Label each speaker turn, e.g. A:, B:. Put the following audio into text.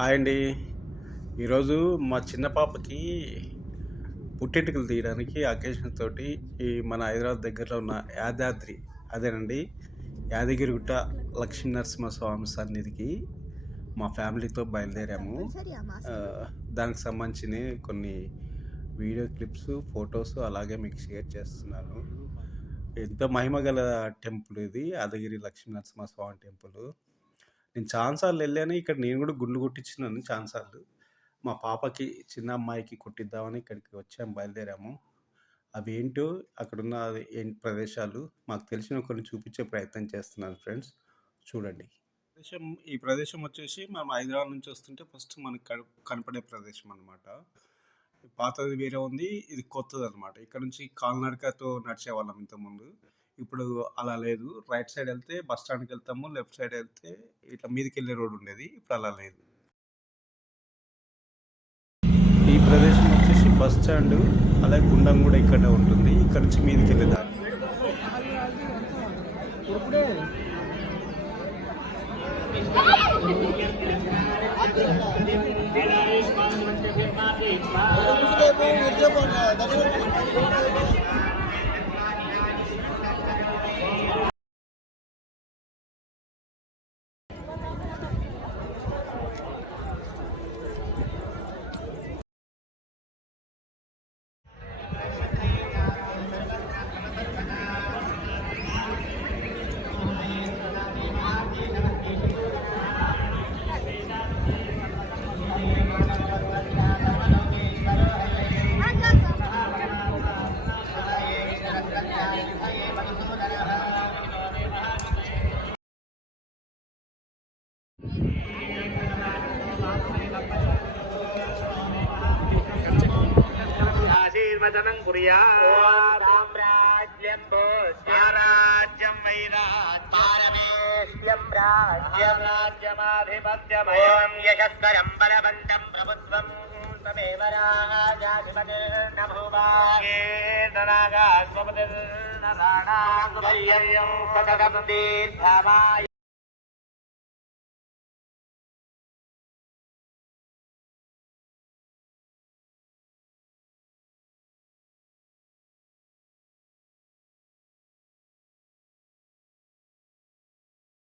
A: Hi అండి. ఈరోజు మా చిన్న పాపకి పుట్టెంటుకలు తీయడానికి అకేషన్ తోటి ఈ మన హైదరాబాద్ దగ్గరలో ఉన్న యాదాద్రి అదేనండి యాదగిరిగుట్ట లక్ష్మీ నరసింహస్వామి సన్నిధికి మా ఫ్యామిలీతో బయలుదేరాము. దానికి సంబంధించిన కొన్ని వీడియో క్లిప్స్ ఫొటోస్ అలాగే మీకు షేర్ చేస్తున్నాను. ఎంతో మహిమ గల టెంపుల్ ఇది. యాదగిరి లక్ష్మీ నరసింహస్వామి టెంపుల్. నేను చాలాసార్లు వెళ్ళాను. ఇక్కడ నేను కూడా గుండు కొట్టించినాను చాలాసార్లు మా పాపకి చిన్న అమ్మాయికి కొట్టిద్దామని ఇక్కడికి వచ్చాము బయలుదేరాము. అవి ఏంటో అక్కడున్న ఏంటి ప్రదేశాలు మాకు తెలిసిన కొన్ని చూపించే ప్రయత్నం చేస్తున్నాను ఫ్రెండ్స్. చూడండి. ప్రదేశం ఈ ప్రదేశం వచ్చేసి మనం హైదరాబాద్ నుంచి వస్తుంటే ఫస్ట్ మనకి కనపడే ప్రదేశం అనమాట పాతది వేరే ఉంది ఇది కొత్తది అనమాట ఇక్కడ నుంచి కాలినడకతో నడిచే వాళ్ళం ఇంతకుముందు. ఇప్పుడు అలా లేదు. రైట్ సైడ్ వెళ్తే బస్ స్టాండ్కి వెళ్తాము. లెఫ్ట్ సైడ్ వెళ్తే ఇట్లా మీదకి వెళ్ళే రోడ్ ఉండేది. ఇప్పుడు అలా లేదు. ఈ ప్రదేశం వచ్చేసి బస్ స్టాండ్ అలాగే గుండం కూడా ఇక్కడే ఉంటుంది. ఇక్కడ నుంచి మీదకి వెళ్ళే దారి
B: ఆశీర్వచనం కుర్యా
C: సామ్రాజ్యం
B: స్వరాజ్యం వైరాజ్
C: పారమేశ్యం రాజ్యం.
B: రాజ్యమాధిపత్యమయం
C: యశస్కరం బలవంతం ప్రభుత్వం. తమేవ రాజాధిపతిర్నభూవా
B: కీర్తనాగా స్వపతిర్నరాణా
C: సతతం దీర్ఘమాయ.